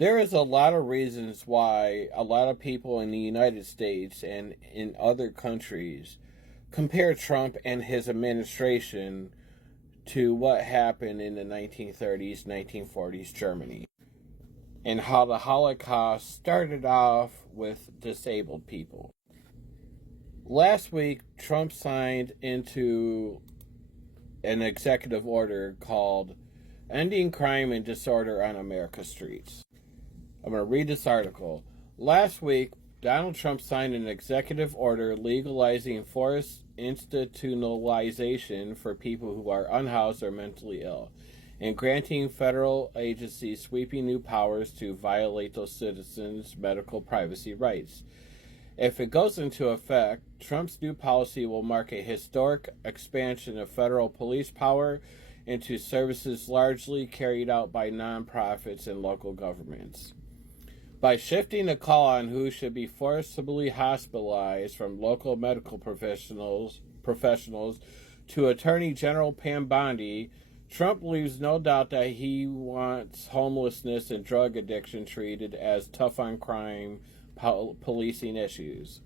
There is a lot of reasons why a lot of people in the United States and in other countries compare Trump and his administration to what happened in the 1930s, 1940s Germany, and how the Holocaust started off with disabled people. Last week, Trump signed into an executive order called Ending Crime and Disorder on America's Streets. I'm going to read this article. Last week, Donald Trump signed an executive order legalizing forced institutionalization for people who are unhoused or mentally ill, and granting federal agencies sweeping new powers to violate those citizens' medical privacy rights. If it goes into effect, Trump's new policy will mark a historic expansion of federal police power into services largely carried out by nonprofits and local governments. By shifting the call on who should be forcibly hospitalized from local medical professionals to Attorney General Pam Bondi, Trump leaves no doubt that he wants homelessness and drug addiction treated as tough-on-crime policing issues.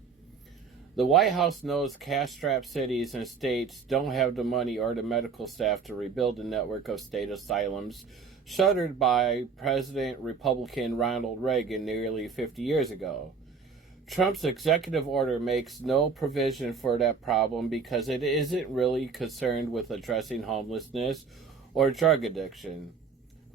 The White House knows cash-strapped cities and states don't have the money or the medical staff to rebuild the network of state asylums shuttered by President Republican Ronald Reagan nearly 50 years ago. Trump's executive order makes no provision for that problem because it isn't really concerned with addressing homelessness or drug addiction.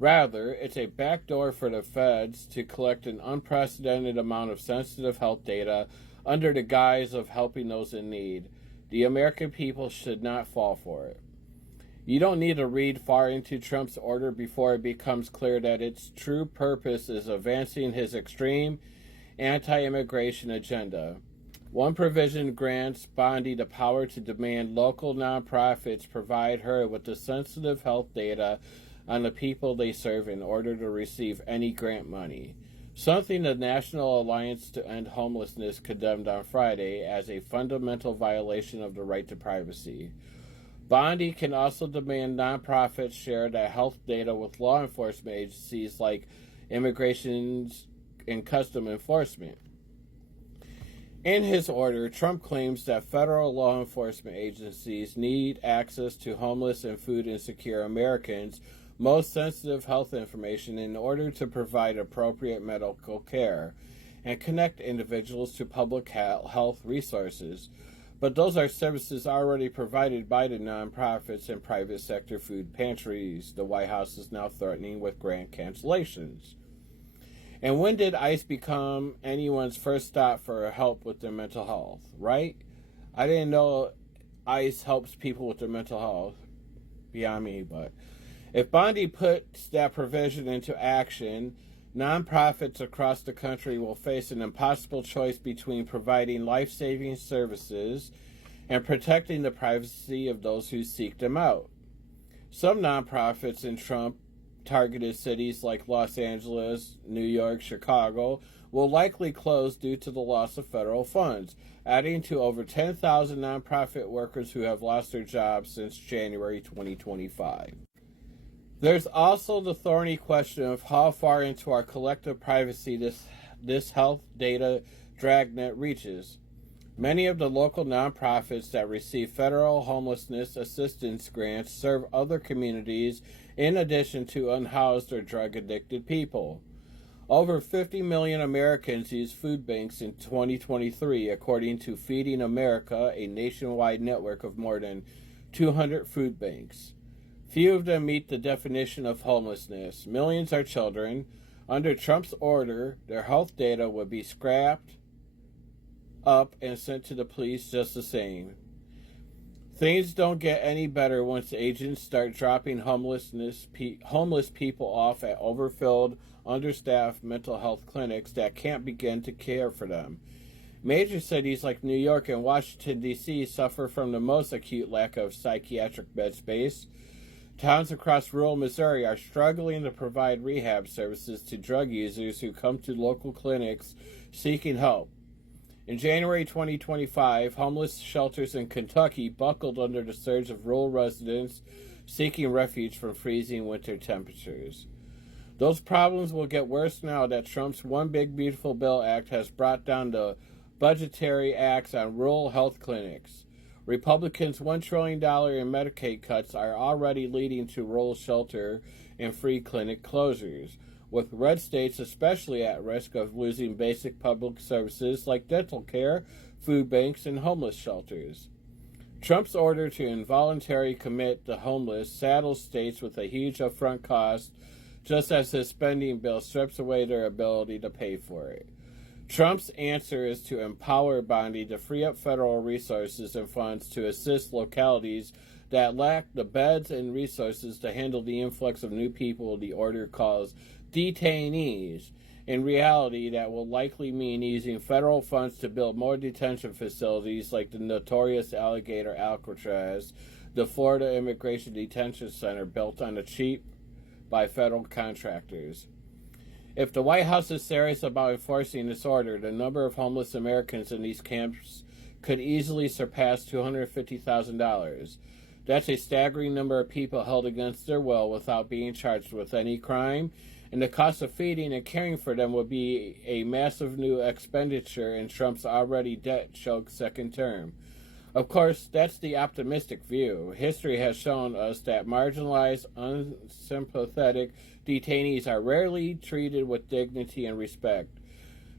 Rather, it's a backdoor for the feds to collect an unprecedented amount of sensitive health data under the guise of helping those in need. The American people should not fall for it. You don't need to read far into Trump's order before it becomes clear that its true purpose is advancing his extreme anti-immigration agenda. One provision grants Bondi the power to demand local nonprofits provide her with the sensitive health data on the people they serve in order to receive any grant money, something the National Alliance to End Homelessness condemned on Friday as a fundamental violation of the right to privacy. Bondi can also demand nonprofits share that health data with law enforcement agencies like Immigration and Customs Enforcement. In his order, Trump claims that federal law enforcement agencies need access to homeless and food insecure Americans' most sensitive health information in order to provide appropriate medical care and connect individuals to public health resources. But those are services already provided by the nonprofits and private sector food pantries the White House is now threatening with grant cancellations. And when did ICE become anyone's first stop for help with their mental health, right? I didn't know ICE helps people with their mental health, beyond me, but if Bondi puts that provision into action, nonprofits across the country will face an impossible choice between providing life-saving services and protecting the privacy of those who seek them out. Some nonprofits in Trump-targeted cities like Los Angeles, New York, Chicago will likely close due to the loss of federal funds, adding to over 10,000 nonprofit workers who have lost their jobs since January 2025. There's also the thorny question of how far into our collective privacy this health data dragnet reaches. Many of the local nonprofits that receive federal homelessness assistance grants serve other communities in addition to unhoused or drug-addicted people. Over 50 million Americans use food banks in 2023, according to Feeding America, a nationwide network of more than 200 food banks. Few of them meet the definition of homelessness. Millions are children. Under Trump's order, their health data would be scrapped up and sent to the police just the same. Things don't get any better once agents start dropping homeless people off at overfilled, understaffed mental health clinics that can't begin to care for them. Major cities like New York and Washington, D.C. suffer from the most acute lack of psychiatric bed space. Towns across rural Missouri are struggling to provide rehab services to drug users who come to local clinics seeking help. In January 2025, homeless shelters in Kentucky buckled under the surge of rural residents seeking refuge from freezing winter temperatures. Those problems will get worse now that Trump's One Big Beautiful Bill Act has brought down the budgetary acts on rural health clinics. Republicans' $1 trillion in Medicaid cuts are already leading to rural shelter and free clinic closures, with red states especially at risk of losing basic public services like dental care, food banks, and homeless shelters. Trump's order to involuntarily commit the homeless saddles states with a huge upfront cost, just as his spending bill strips away their ability to pay for it. Trump's answer is to empower bonding to free up federal resources and funds to assist localities that lack the beds and resources to handle the influx of new people the order calls detainees. In reality, that will likely mean using federal funds to build more detention facilities like the notorious Alligator Alcatraz, the Florida Immigration Detention Center built on the cheap by federal contractors. If the White House is serious about enforcing this order, the number of homeless Americans in these camps could easily surpass $250,000. That's a staggering number of people held against their will without being charged with any crime, and the cost of feeding and caring for them would be a massive new expenditure in Trump's already debt-choked second term. Of course, that's the optimistic view. History has shown us that marginalized, unsympathetic detainees are rarely treated with dignity and respect.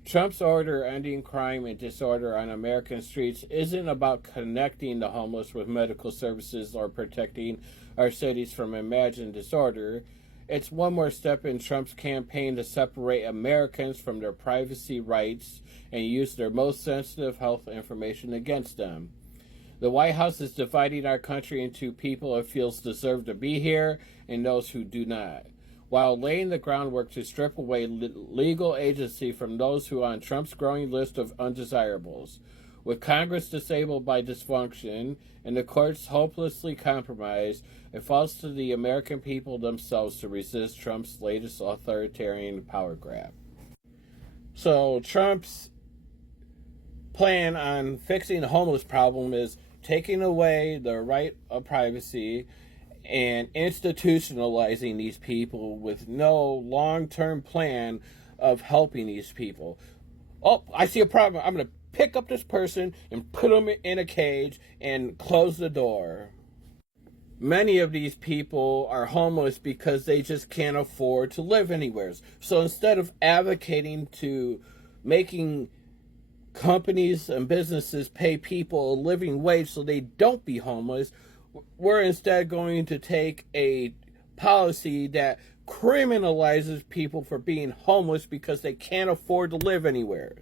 Trump's order ending crime and disorder on American streets isn't about connecting the homeless with medical services or protecting our cities from imagined disorder. It's one more step in Trump's campaign to separate Americans from their privacy rights and use their most sensitive health information against them. The White House is dividing our country into people it feels deserve to be here and those who do not, while laying the groundwork to strip away legal agency from those who are on Trump's growing list of undesirables. With Congress disabled by dysfunction and the courts hopelessly compromised, it falls to the American people themselves to resist Trump's latest authoritarian power grab. So Trump's plan on fixing the homeless problem is taking away the right of privacy and institutionalizing these people with no long-term plan of helping these people. Oh, I see a problem. I'm going to pick up this person and put them in a cage and close the door. Many of these people are homeless because they just can't afford to live anywhere. So instead of advocating to making companies and businesses pay people a living wage so they don't be homeless, we're instead going to take a policy that criminalizes people for being homeless because they can't afford to live anywhere.